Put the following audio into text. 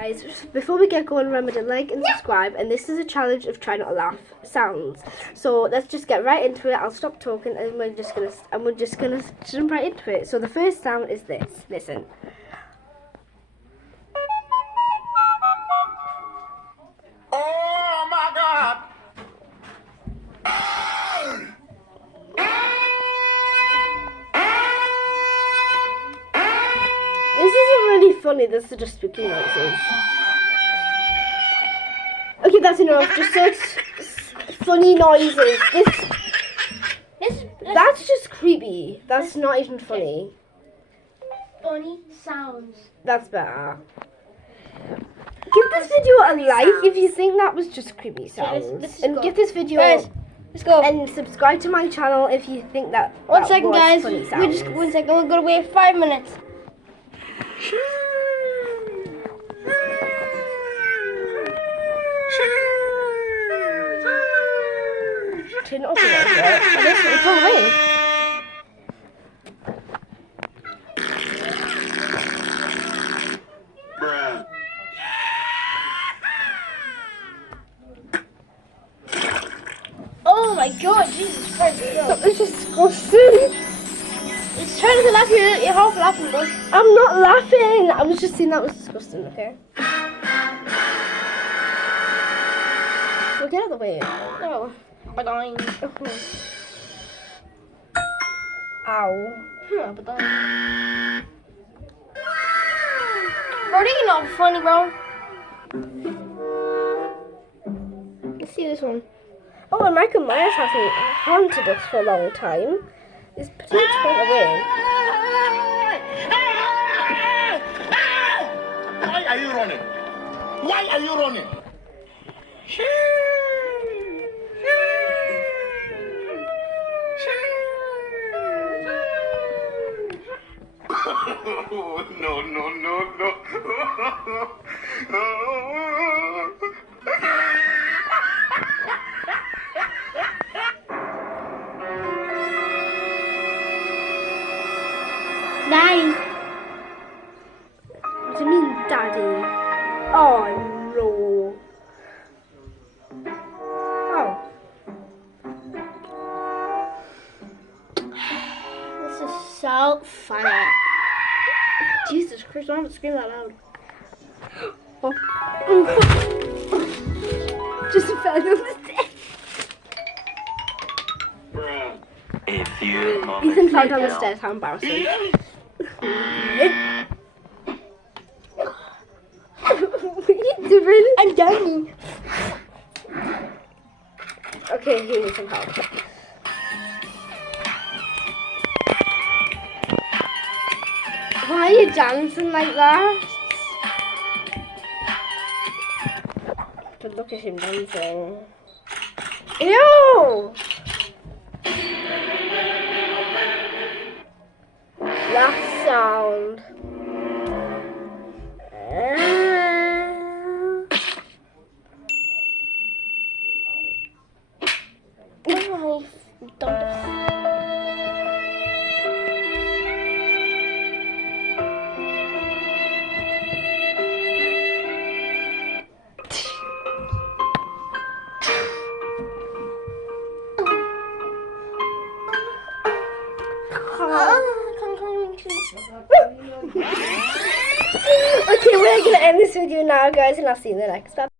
Guys, before we get going, remember to like and subscribe, and this is a challenge of trying not to laugh sounds. So let's just get right into it. I'll stop talking and we're just gonna jump right into it. So the first sound is this. Listen. Oh my God! This isn't really funny, this is just spooky noises. Okay, that's enough. Just such funny noises. That's just creepy. That's not even funny. Funny sounds. That's better. Give this video a like if you think that was just creepy sounds. And give this video Let's go. and subscribe to my channel if you think that One second, was guys. funny We're sounds. just 1 second. We're gonna wait 5 minutes. Turn it off a little bit. It's all right. Bruh. Oh my God, Jesus Christ! It's disgusting. It's trying to laugh. You're half laughing, bro. I'm not laughing. I was just saying that was disgusting, okay? Well, get out of the way. Oh, ba-ding. Ow. Ba-ding. Bro, you're not funny, bro. Let's see this one. Oh, and Michael Myers hasn't haunted us for a long time. It's pretty much went away. Why are you running? Why are you running? No, no, no, no. Nine. What do you mean, Daddy? Oh, no. Oh. This is so funny. Jesus Christ, I don't have to scream that loud. Just fell on the stairs. Bruh. A few moments Ethan fell down the later. stairs, how embarrassing. What are you doing? I'm done. Okay, he needs some help. Why are you dancing like that? But look at him dancing. Ew! Last sound. Oh, don't. Okay, we're gonna end this video now, guys, and I'll see you in the next episode.